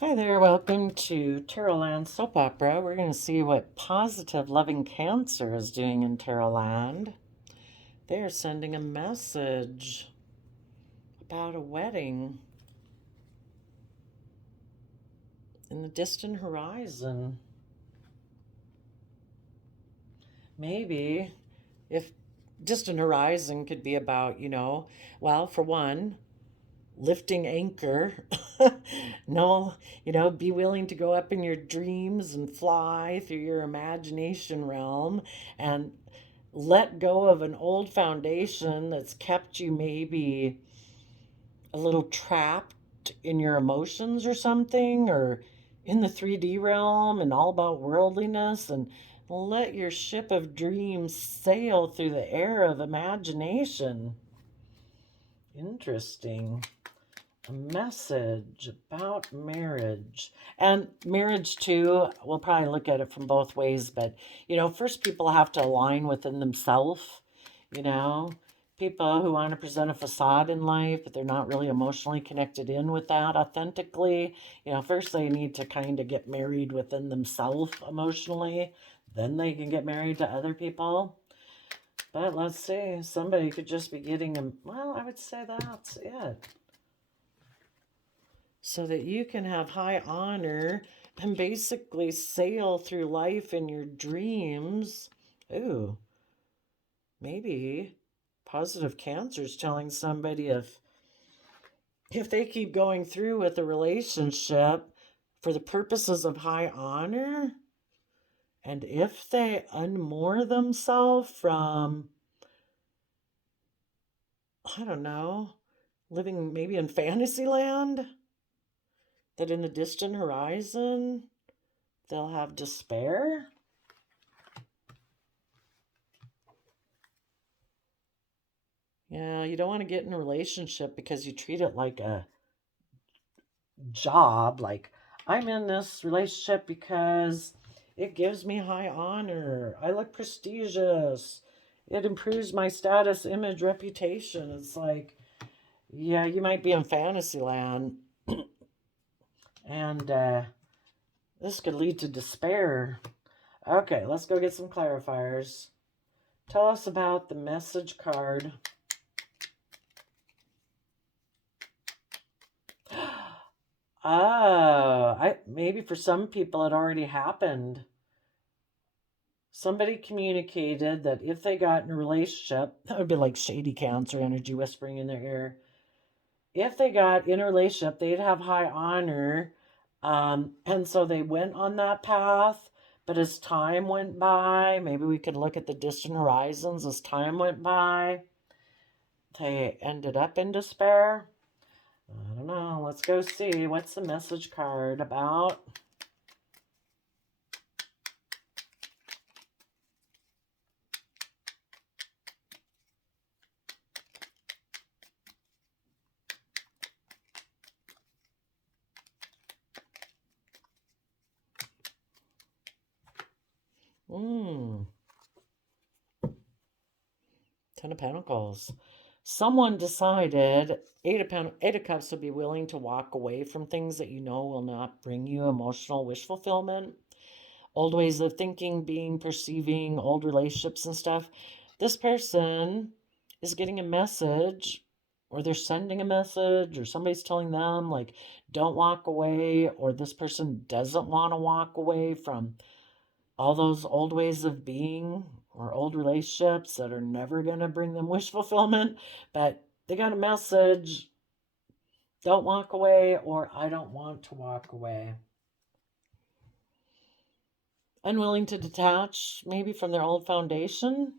Hi there, welcome to Tarotland Soap Opera. We're going to see what positive loving Cancer is doing in Tarotland. They are sending a message about a wedding in the distant horizon. Maybe if distant horizon could be about, well, for one, lifting anchor. No, be willing to go up in your dreams and fly through your imagination realm and let go of an old foundation that's kept you maybe a little trapped in your emotions or something, or in the 3D realm and all about worldliness, and let your ship of dreams sail through the air of imagination. Interesting. A message about marriage. And marriage, too, we'll probably look at it from both ways, but, first people have to align within themselves, you know. People who want to present a facade in life, but they're not really emotionally connected in with that authentically. First they need to kind of get married within themselves emotionally, then they can get married to other people. But let's see, somebody could just be getting them. Well, I would say that's it, so that you can have high honor and basically sail through life in your dreams. Ooh, maybe positive Cancer is telling somebody if they keep going through with the relationship for the purposes of high honor, and if they unmoor themselves from, I don't know, living maybe in fantasy land, that in the distant horizon they'll have despair. Yeah, you don't want to get in a relationship because you treat it like a job. Like, I'm in this relationship because it gives me high honor. I look prestigious. It improves my status, image, reputation. It's like, yeah, you might be in fantasy land, and this could lead to despair. Okay, let's go get some clarifiers. Tell us about the message card. Oh, maybe for some people it already happened. Somebody communicated that if they got in a relationship, that would be like shady Cancer energy whispering in their ear. If they got in a relationship, they'd have high honor. And so they went on that path. But as time went by, maybe we could look at the distant horizons. As time went by, they ended up in despair. I don't know. Let's go see. What's the message card about? Hmm. Ten of Pentacles. Someone decided Eight of Cups would be willing to walk away from things that you know will not bring you emotional wish fulfillment. Old ways of thinking, being, perceiving, old relationships and stuff. This person is getting a message, or they're sending a message, or somebody's telling them, like, don't walk away, or this person doesn't want to walk away from all those old ways of being or old relationships that are never going to bring them wish fulfillment, but they got a message, don't walk away, or I don't want to walk away. Unwilling to detach maybe from their old foundation,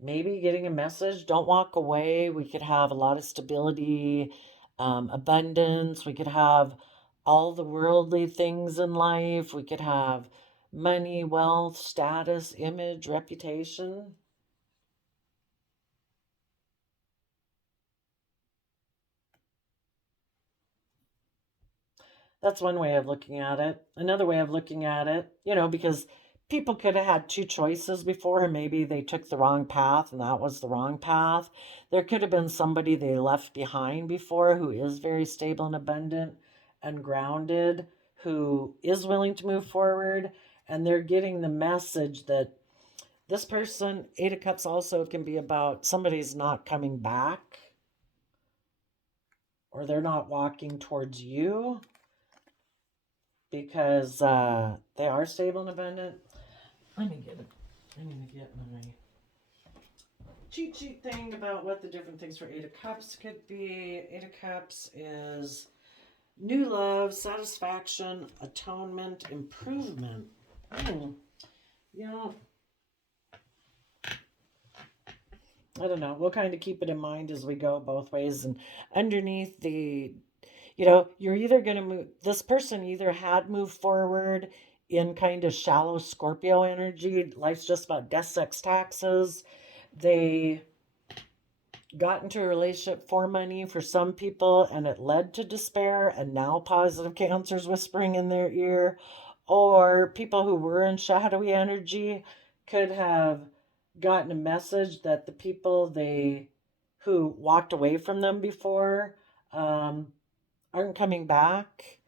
maybe getting a message, don't walk away. We could have a lot of stability, abundance. We could have all the worldly things in life. We could have money, wealth, status, image, reputation. That's one way of looking at it. Another way of looking at it, because people could have had two choices before, and maybe they took the wrong path and that was the wrong path. There could have been somebody they left behind before who is very stable and abundant, and grounded, who is willing to move forward, and they're getting the message that this person, Eight of Cups, also can be about somebody's not coming back, or they're not walking towards you because they are stable and abundant. Let me get it. I'm going to get my cheat sheet thing about what the different things for Eight of Cups could be. Eight of Cups is new love, satisfaction, atonement, improvement. Yeah. I don't know. We'll kind of keep it in mind as we go both ways. And underneath the, you're either going to move, this person either had moved forward in kind of shallow Scorpio energy. Life's just about death, sex, taxes. They got into a relationship for money for some people and it led to despair, and now positive Cancer's whispering in their ear. Or people who were in shadowy energy could have gotten a message that the people who walked away from them before aren't coming back.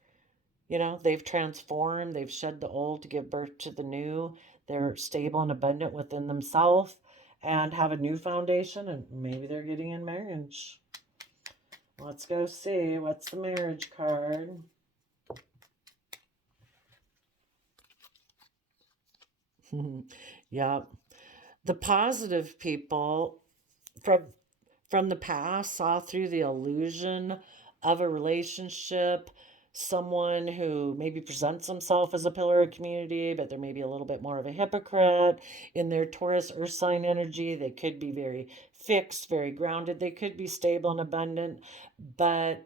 They've transformed, they've shed the old to give birth to the new. They're stable and abundant within themselves and have a new foundation, and maybe they're getting in marriage. Let's go see. What's the marriage card? Yeah. The positive people from the past saw through the illusion of a relationship, someone who maybe presents themselves as a pillar of community, but they're maybe a little bit more of a hypocrite. In their Taurus earth sign energy, they could be very fixed, very grounded. They could be stable and abundant, but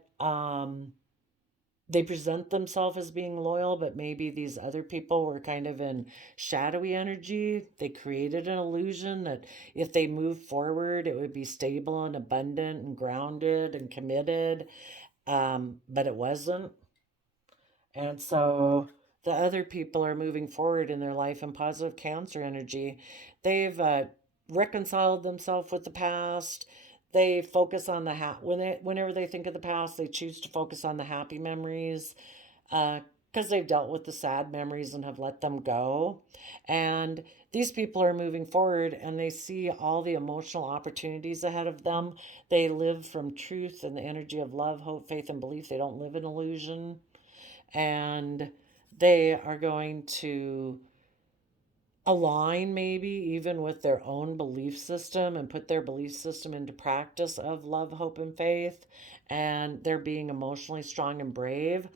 they present themselves as being loyal, but maybe these other people were kind of in shadowy energy. They created an illusion that if they moved forward, it would be stable and abundant and grounded and committed, but it wasn't. And so the other people are moving forward in their life in positive Cancer energy. They've reconciled themselves with the past. They focus on whenever they think of the past, they choose to focus on the happy memories because they've dealt with the sad memories and have let them go. And these people are moving forward and they see all the emotional opportunities ahead of them. They live from truth and the energy of love, hope, faith, and belief. They don't live in illusion. And they are going to align maybe even with their own belief system and put their belief system into practice of love, hope, and faith. And they're being emotionally strong and brave.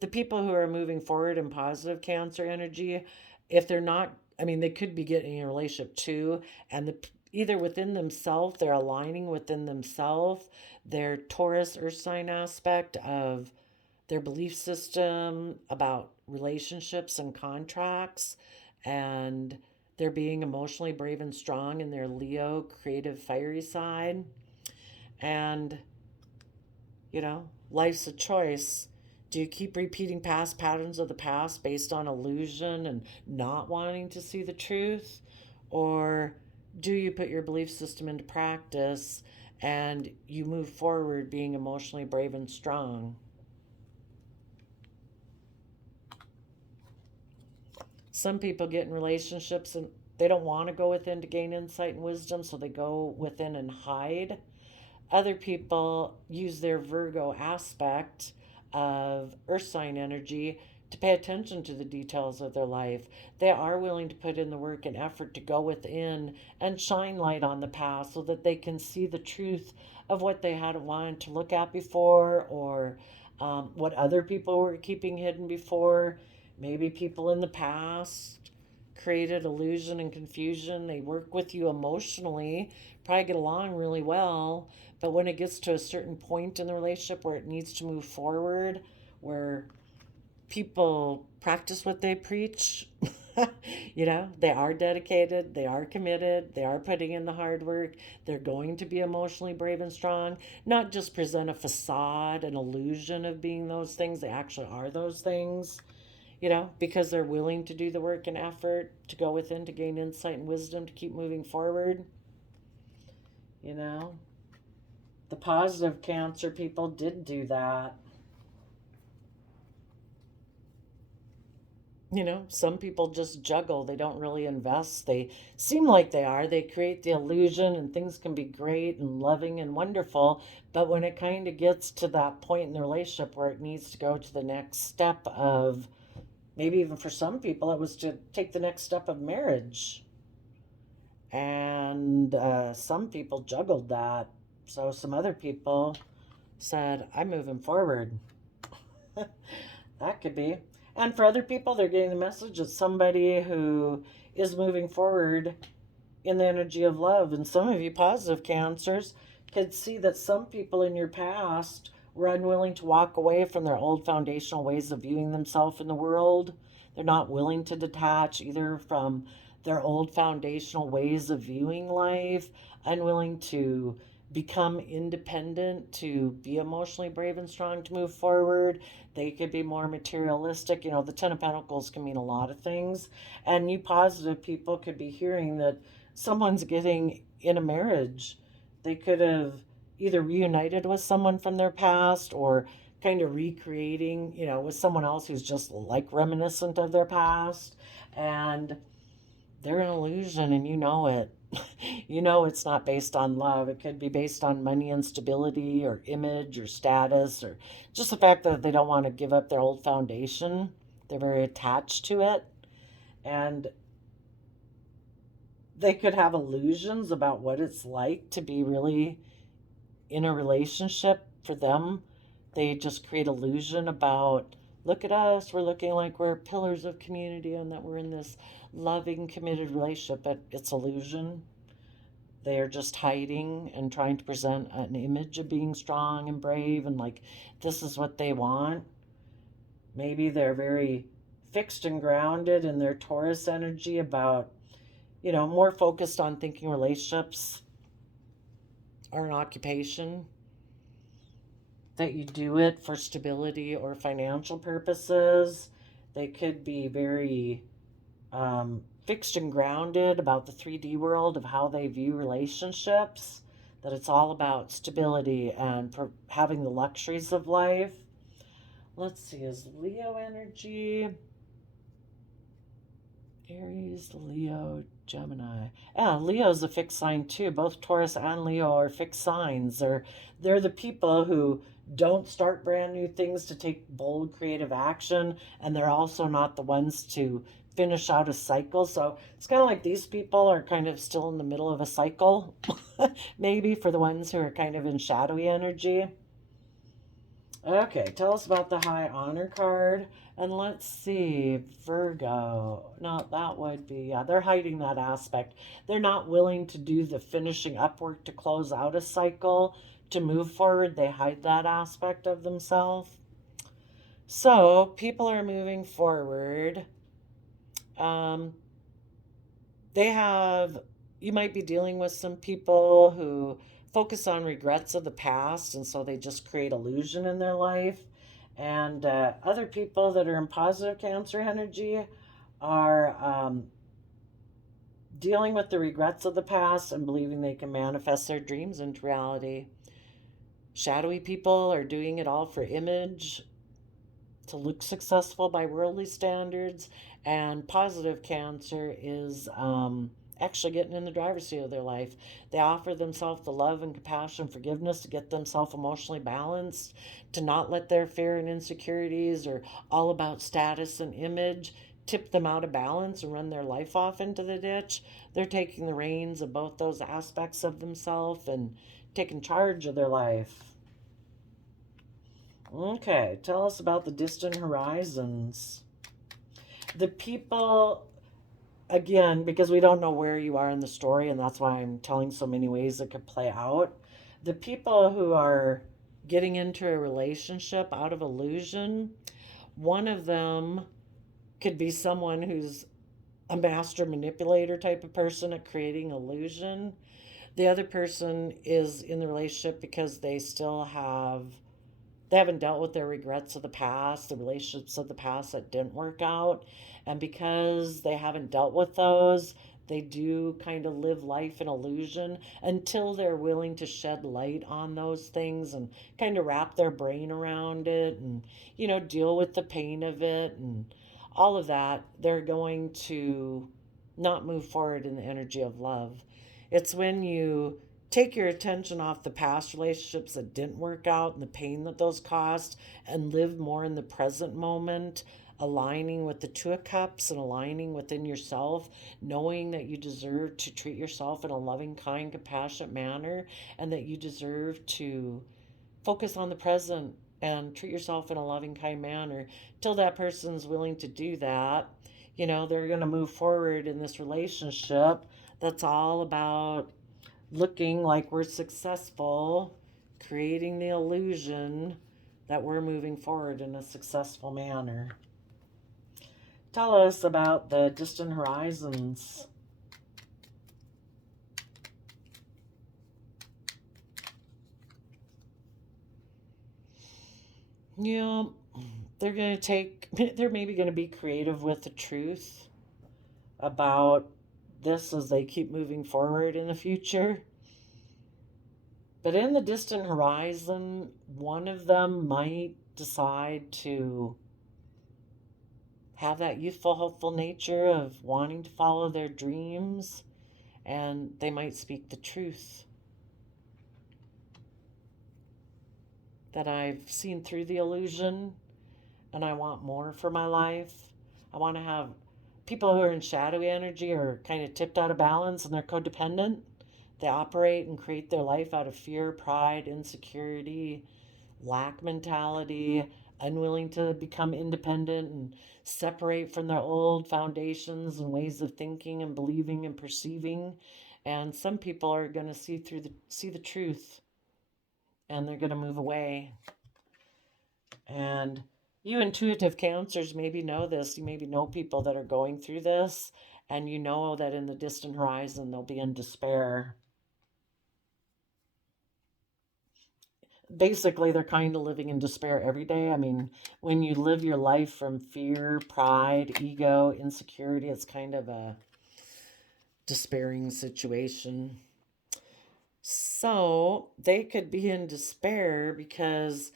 The people who are moving forward in positive Cancer energy, if they're not, they could be getting in a relationship too, and either within themselves, they're aligning within themselves, their Taurus earth sign aspect of their belief system about relationships and contracts, and they're being emotionally brave and strong in their Leo creative fiery side. And life's a choice. Do you keep repeating past patterns of the past based on illusion and not wanting to see the truth? Or do you put your belief system into practice and you move forward being emotionally brave and strong? Some people get in relationships and they don't want to go within to gain insight and wisdom, so they go within and hide. Other people use their Virgo aspect of earth sign energy to pay attention to the details of their life. They are willing to put in the work and effort to go within and shine light on the past so that they can see the truth of what they hadn't wanted to look at before, or what other people were keeping hidden before. Maybe people in the past created illusion and confusion. They work with you emotionally, probably get along really well, but when it gets to a certain point in the relationship where it needs to move forward, where people practice what they preach, they are dedicated, they are committed, they are putting in the hard work, they're going to be emotionally brave and strong, not just present a facade, an illusion of being those things. They actually are those things, because they're willing to do the work and effort to go within to gain insight and wisdom to keep moving forward. The positive Cancer people did do that. Some people just juggle. They don't really invest. They seem like they are. They create the illusion, and things can be great and loving and wonderful. But when it kind of gets to that point in the relationship where it needs to go to the next step of, maybe even for some people, it was to take the next step of marriage. And some people juggled that. So some other people said, I'm moving forward. That could be. And for other people, they're getting the message that somebody who is moving forward in the energy of love. And some of you positive cancers could see that some people in your past were unwilling to walk away from their old foundational ways of viewing themselves in the world. They're not willing to detach either from their old foundational ways of viewing life, unwilling to become independent, to be emotionally brave and strong to move forward. They could be more materialistic. The Ten of Pentacles can mean a lot of things. And you positive people could be hearing that someone's getting in a marriage. They could have either reunited with someone from their past or kind of recreating, with someone else who's just like reminiscent of their past. And they're an illusion, and you know it. It's not based on love. It could be based on money and stability or image or status or just the fact that they don't want to give up their old foundation. They're very attached to it. And they could have illusions about what it's like to be really in a relationship for them. They just create illusion about, look at us, we're looking like we're pillars of community and that we're in this loving, committed relationship, but it's illusion. They are just hiding and trying to present an image of being strong and brave and like this is what they want. Maybe they're very fixed and grounded in their Taurus energy about, more focused on thinking relationships are an occupation, that you do it for stability or financial purposes. They could be very fixed and grounded about the 3D world of how they view relationships, that it's all about stability and having the luxuries of life. Let's see, is Leo energy? Aries, Leo, Gemini. Yeah, Leo's a fixed sign too. Both Taurus and Leo are fixed signs. They're the people who don't start brand new things to take bold creative action, and they're also not the ones to finish out a cycle. So it's kind of like these people are kind of still in the middle of a cycle, maybe for the ones who are kind of in shadowy energy. Okay, tell us about the High Honor card. And let's see, Virgo. No, that would be, yeah, they're hiding that aspect. They're not willing to do the finishing up work to close out a cycle, to move forward. They hide that aspect of themselves. So people are moving forward. You might be dealing with some people who focus on regrets of the past, and so they just create illusion in their life. And other people that are in positive Cancer energy are dealing with the regrets of the past and believing they can manifest their dreams into reality. Shadowy people are doing it all for image, to look successful by worldly standards, and positive Cancer is actually getting in the driver's seat of their life. They offer themselves the love and compassion and forgiveness to get themselves emotionally balanced, to not let their fear and insecurities or all about status and image tip them out of balance and run their life off into the ditch. They're taking the reins of both those aspects of themselves and taking charge of their life. Okay, tell us about the distant horizons. The people, again, because we don't know where you are in the story, and that's why I'm telling so many ways it could play out. The people who are getting into a relationship out of illusion, one of them could be someone who's a master manipulator type of person at creating illusion. The other person is in the relationship because they haven't dealt with their regrets of the past, the relationships of the past that didn't work out. And because they haven't dealt with those, they do kind of live life in illusion until they're willing to shed light on those things and kind of wrap their brain around it and, deal with the pain of it and all of that, they're going to not move forward in the energy of love. It's when you take your attention off the past relationships that didn't work out and the pain that those caused and live more in the present moment, aligning with the Two of Cups and aligning within yourself, knowing that you deserve to treat yourself in a loving, kind, compassionate manner, and that you deserve to focus on the present and treat yourself in a loving, kind manner. Till that person's willing to do that, they're going to move forward in this relationship that's all about looking like we're successful, creating the illusion that we're moving forward in a successful manner. Tell us about the distant horizons. Yeah, they're maybe going to be creative with the truth about this as they keep moving forward in the future. But in the distant horizon, one of them might decide to have that youthful, hopeful nature of wanting to follow their dreams, and they might speak the truth that I've seen through the illusion and I want more for my life. I want to have people who are in shadowy energy are kind of tipped out of balance and they're codependent. They operate and create their life out of fear, pride, insecurity, lack mentality, unwilling to become independent and separate from their old foundations and ways of thinking and believing and perceiving. And some people are going to see the truth, and they're going to move away. And you intuitive cancers maybe know this. You maybe know people that are going through this, and you know that in the distant horizon they'll be in despair. Basically, they're kind of living in despair every day. I mean, when you live your life from fear, pride, ego, insecurity, it's kind of a despairing situation. So they could be in despair because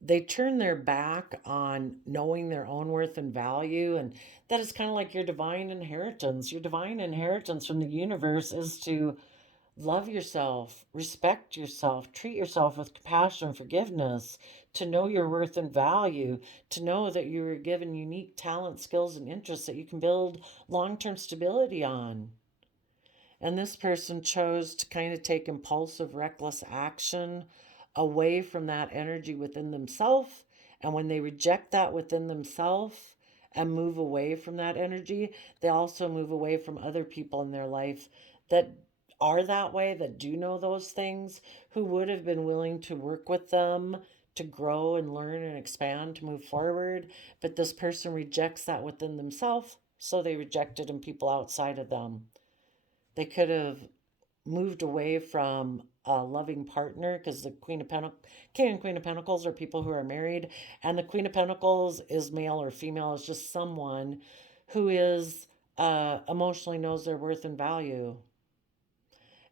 they turn their back on knowing their own worth and value. And that is kind of like your divine inheritance. Your divine inheritance from the universe is to love yourself, respect yourself, treat yourself with compassion and forgiveness, to know your worth and value, to know that you were given unique talent, skills, and interests that you can build long term stability on. And this person chose to kind of take impulsive, reckless action away from that energy within themselves. And when they reject that within themselves and move away from that energy, they also move away from other people in their life that are that way, that do know those things, who would have been willing to work with them to grow and learn and expand to move forward. But this person rejects that within themselves, so they reject it in people outside of them. They could have moved away from a loving partner because the King and Queen of Pentacles are people who are married, and the Queen of Pentacles is male or female, is just someone who is emotionally knows their worth and value.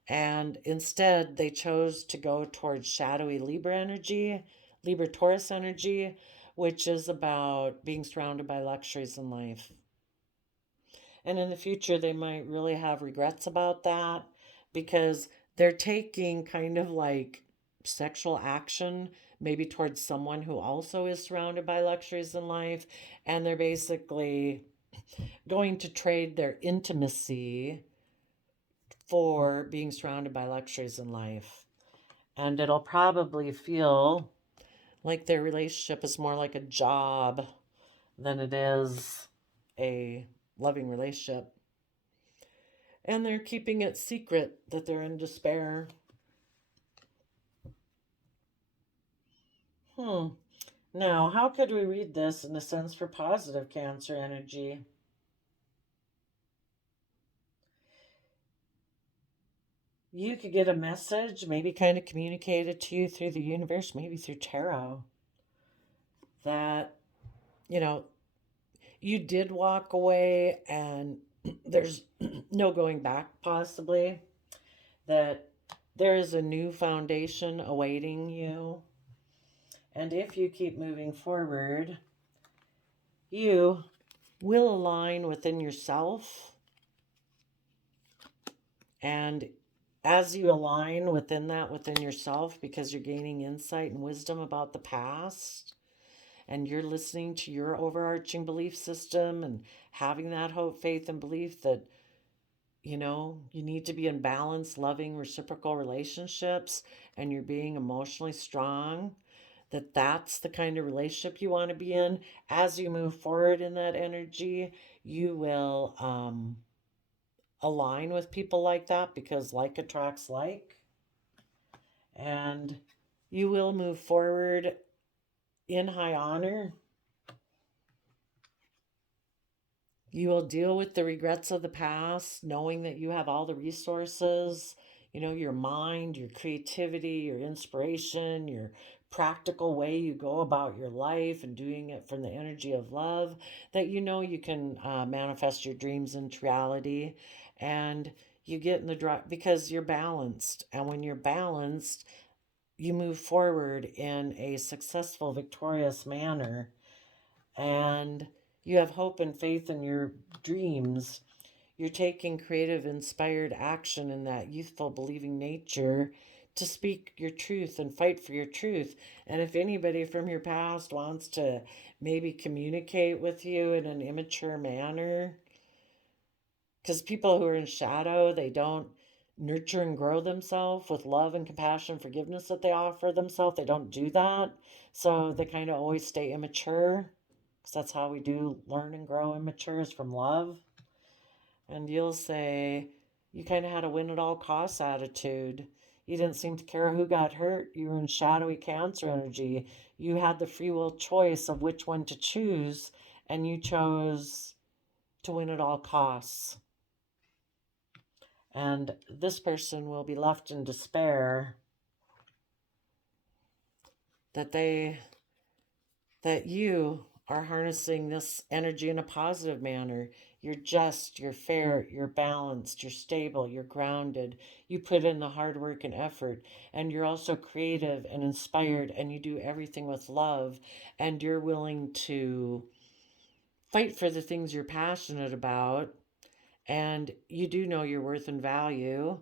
And instead, they chose to go towards shadowy Libra energy, Libra Taurus energy, which is about being surrounded by luxuries in life. And in the future, they might really have regrets about that because they're taking kind of like sexual action, maybe towards someone who also is surrounded by luxuries in life. And they're basically going to trade their intimacy for being surrounded by luxuries in life. And it'll probably feel like their relationship is more like a job than it is a loving relationship. And they're keeping it secret that they're in despair. Now, how could we read this in a sense for positive Cancer energy? You could get a message, maybe kind of communicated to you through the universe, maybe through tarot, that, you know, you did walk away and there's no going back, possibly, that there is a new foundation awaiting you. And if you keep moving forward, you will align within yourself. And as you align within yourself, because you're gaining insight and wisdom about the past, and you're listening to your overarching belief system and having that hope, faith, and belief that, you need to be in balanced, loving, reciprocal relationships, and you're being emotionally strong, that's the kind of relationship you want to be in. As you move forward in that energy, you will align with people like that, because like attracts like. And you will move forward in high honor. You will deal with the regrets of the past, knowing that you have all the resources, your mind, your creativity, your inspiration, your practical way you go about your life and doing it from the energy of love, that you can manifest your dreams into reality. And you get in the drive because you're balanced. And when you're balanced, you move forward in a successful, victorious manner. And you have hope and faith in your dreams. You're taking creative, inspired action in that youthful, believing nature to speak your truth and fight for your truth. And if anybody from your past wants to maybe communicate with you in an immature manner, because people who are in shadow, they don't nurture and grow themselves with love and compassion and forgiveness that they offer themselves. They don't do that. So they kind of always stay immature, because that's how we do learn and grow and mature, is from love. And you'll say, you kind of had a win at all costs attitude. You didn't seem to care who got hurt. You were in shadowy Cancer energy. You had the free will choice of which one to choose, and you chose to win at all costs. And this person will be left in despair that you are harnessing this energy in a positive manner. You're just, you're fair, you're balanced, you're stable, you're grounded. You put in the hard work and effort, and you're also creative and inspired, and you do everything with love, and you're willing to fight for the things you're passionate about, and you do know your worth and value,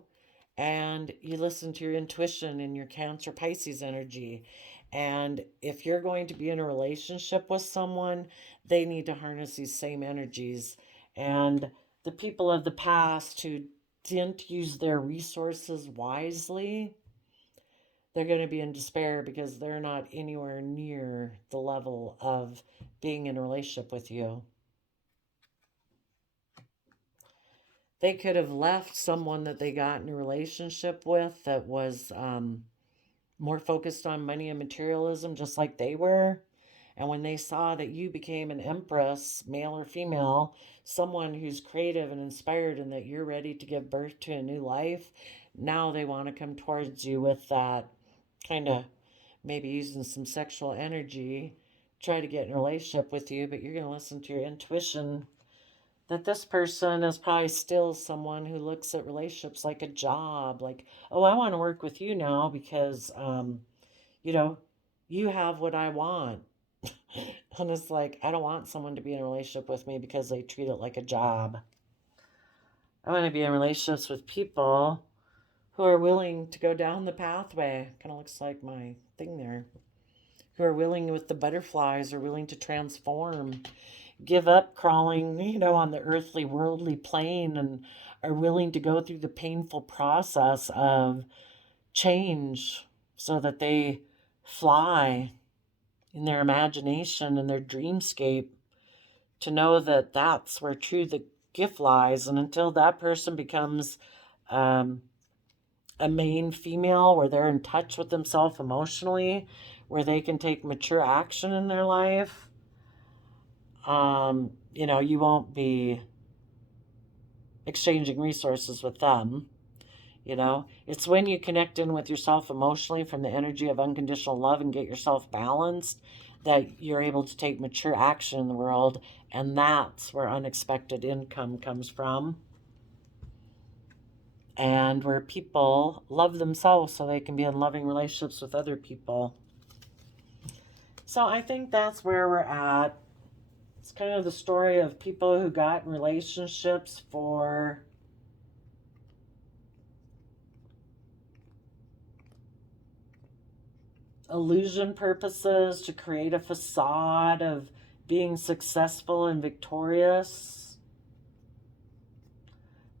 and you listen to your intuition and your Cancer Pisces energy. And if you're going to be in a relationship with someone, they need to harness these same energies. And the people of the past who didn't use their resources wisely, they're going to be in despair because they're not anywhere near the level of being in a relationship with you. They could have left someone that they got in a relationship with that was more focused on money and materialism, just like they were. And when they saw that you became an empress, male or female, someone who's creative and inspired, and that you're ready to give birth to a new life, now they want to come towards you with that kind of, maybe using some sexual energy, try to get in a relationship with you. But you're going to listen to your intuition that this person is probably still someone who looks at relationships like a job, like, oh, I want to work with you now because you know you have what I want. And it's like, I don't want someone to be in a relationship with me because they treat it like a job. I want to be in relationships with people who are willing to go down the pathway. Kind of looks like my thing there. Who are willing, with the butterflies, are willing to transform, give up crawling, on the earthly, worldly plane, and are willing to go through the painful process of change so that they fly in their imagination and their dreamscape, to know that that's where true the gift lies. And until that person becomes a main female, where they're in touch with themselves emotionally, where they can take mature action in their life, you won't be exchanging resources with them. It's when you connect in with yourself emotionally from the energy of unconditional love and get yourself balanced, that you're able to take mature action in the world. And that's where unexpected income comes from, and where people love themselves so they can be in loving relationships with other people. So I think that's where we're at. It's kind of the story of people who got in relationships for illusion purposes, to create a facade of being successful and victorious.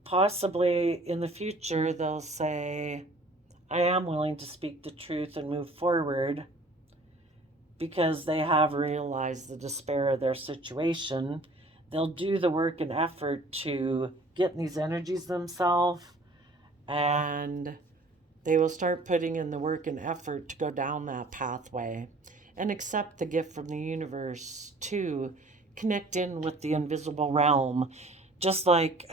Possibly in the future, they'll say, I am willing to speak the truth and move forward, because they have realized the despair of their situation. They'll do the work and effort to get in these energies themselves, and they will start putting in the work and effort to go down that pathway and accept the gift from the universe to connect in with the invisible realm. Just like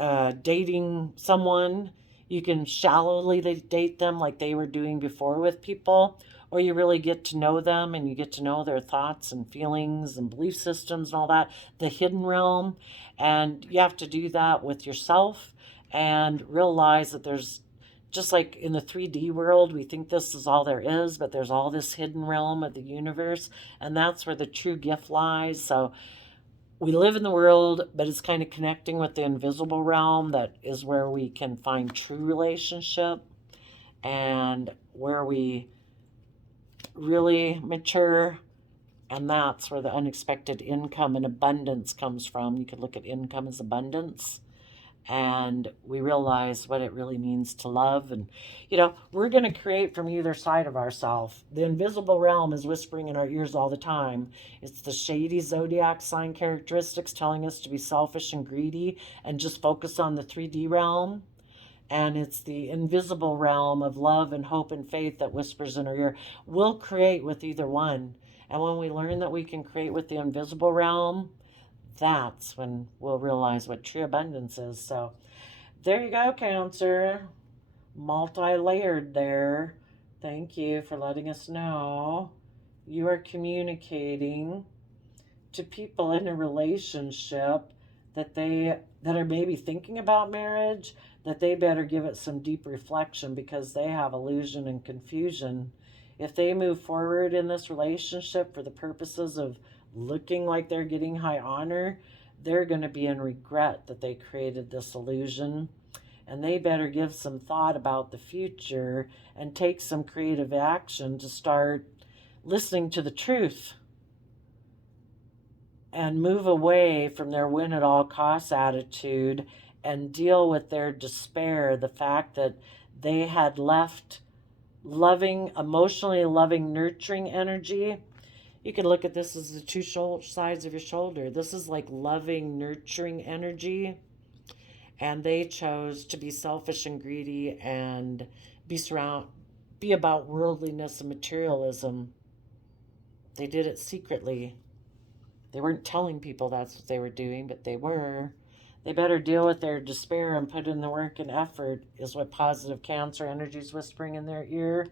dating someone, you can shallowly date them like they were doing before with people, or you really get to know them and you get to know their thoughts and feelings and belief systems and all that, the hidden realm. And you have to do that with yourself and realize that there's, just like in the 3D world, we think this is all there is, but there's all this hidden realm of the universe, and that's where the true gift lies. So we live in the world, but it's kind of connecting with the invisible realm that is where we can find true relationship and where we really mature. And that's where the unexpected income and abundance comes from. You could look at income as abundance. And we realize what it really means to love. And, we're going to create from either side of ourselves. The invisible realm is whispering in our ears all the time. It's the shady zodiac sign characteristics telling us to be selfish and greedy and just focus on the 3D realm. And it's the invisible realm of love and hope and faith that whispers in our ear. We'll create with either one. And when we learn that we can create with the invisible realm, that's when we'll realize what true abundance is. So there you go, Cancer. Multi-layered there. Thank you for letting us know. You are communicating to people in a relationship that are maybe thinking about marriage, that they better give it some deep reflection, because they have illusion and confusion. If they move forward in this relationship for the purposes of looking like they're getting high honor, they're going to be in regret that they created this illusion. And they better give some thought about the future and take some creative action to start listening to the truth and move away from their win at all costs attitude and deal with their despair, the fact that they had left loving, emotionally loving, nurturing energy. You can look at this as the two sides of your shoulder. This is like loving, nurturing energy. And they chose to be selfish and greedy and be about worldliness and materialism. They did it secretly. They weren't telling people that's what they were doing, but they were. They better deal with their despair and put in the work and effort, is what positive Cancer energy is whispering in their ear.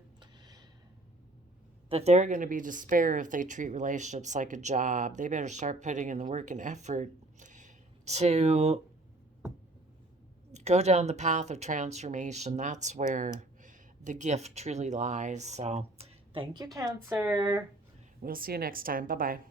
That they're going to be despair if they treat relationships like a job. They better start putting in the work and effort to go down the path of transformation. That's where the gift truly lies. So thank you, Cancer. We'll see you next time. Bye-bye.